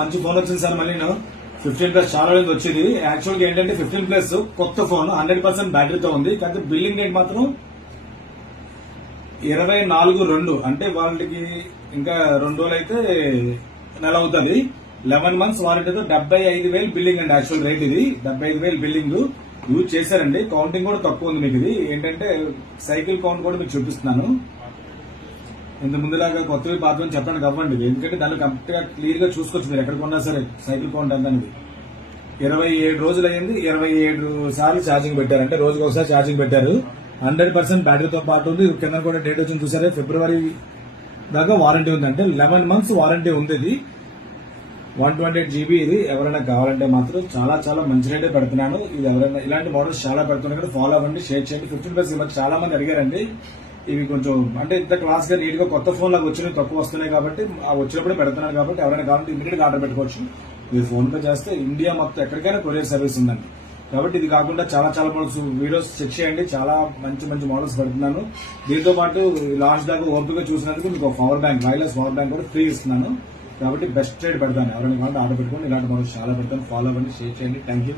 మంచి ఫోన్ వచ్చింది సార్. మళ్ళీ 15+ చాలా రోజులు వచ్చింది. యాక్చువల్ గా ఏంటంటే 15+ కొత్త ఫోన్ 100% బ్యాటరీతో ఉంది. కానీ బిల్లింగ్ డేట్ మాత్రం 24/2 అంటే వాళ్ళకి ఇంకా 2 రోజులు అయితే నెల అవుతుంది. 11 months వారంటీతో 75,000 బిల్లింగ్ అండి. యాక్చువల్ రేట్ ఇది 75,000 బిల్లింగ్ యూజ్ చేశారండి. కౌంటింగ్ కూడా తక్కువ ఉంది మీకు. ఇది ఏంటంటే సైకిల్ కౌంట్ కూడా మీకు చూపిస్తున్నాను. ఇంత ముందులాగా కొత్తవి పాతవి చెప్పడానికి అవ్వండి, ఎందుకంటే దాన్ని కంప్లీట్ గా క్లియర్ గా చూసుకోవచ్చు మీరు ఎక్కడ కొన్నా సరే. సైకిల్ కౌంట్ ఎంత అనేది 27 రోజులు అయ్యింది. 27 సార్లు ఛార్జింగ్ పెట్టారు, అంటే రోజుకి ఒకసారి ఛార్జింగ్ పెట్టారు. 100% బ్యాటరీతో పాటు ఉంది. కింద కూడా డేట్ వచ్చింది చూసారే, ఫిబ్రవరి దాకా వారంటీ ఉంది. అంటే 11 months వారంటీ ఉంది. ఇది 128 GB. ఇది ఎవరైనా కావాలంటే మాత్రం చాలా చాలా మంచి రేటే పెడుతున్నాను. ఇది ఎవరైనా ఇలాంటి మోడల్స్ చాలా పెడుతున్నాయి కదా, ఫాలో అవ్వండి, షేర్ చేయండి. 15+ చాలా మంది అడిగారండి. ఇవి కొంచెం అంటే ఇంత క్లాస్ గా నీట్ గా కొత్త ఫోన్ లాగా వచ్చినవి తక్కువ వస్తున్నాయి కాబట్టి వచ్చినప్పుడే పెడుతున్నాను. కాబట్టి ఎవరైనా కావాలంటే ఇమీడియట్ గా ఆర్డర్ పెట్టుకోవచ్చు. మీరు ఫోన్ పే చేస్తే ఇండియా మొత్తం ఎక్కడికైనా కొరియర్ సర్వీస్ ఉందండి. కాబట్టి ఇది కాకుండా చాలా చాలా మోడల్స్ వీడియోస్ చెక్ చేయండి. చాలా మంచి మంచి మోడల్స్ పెడుతున్నాను. దీంతో పాటు లాస్ట్ దాకా ఓపిక చూసినందుకు మీకు power bank, wireless power bank కూడా ఫ్రీ ఇస్తున్నాను. కాబట్టి బెస్ట్ రేట్ పెడతాను. ఎవరైనా కావాలంటే ఆర్డర్ పెట్టుకోండి. ఇలాంటి మోడల్స్ చాలా పెడతాను. ఫాలో అవ్వండి, షేర్ చేయండి. Thank you.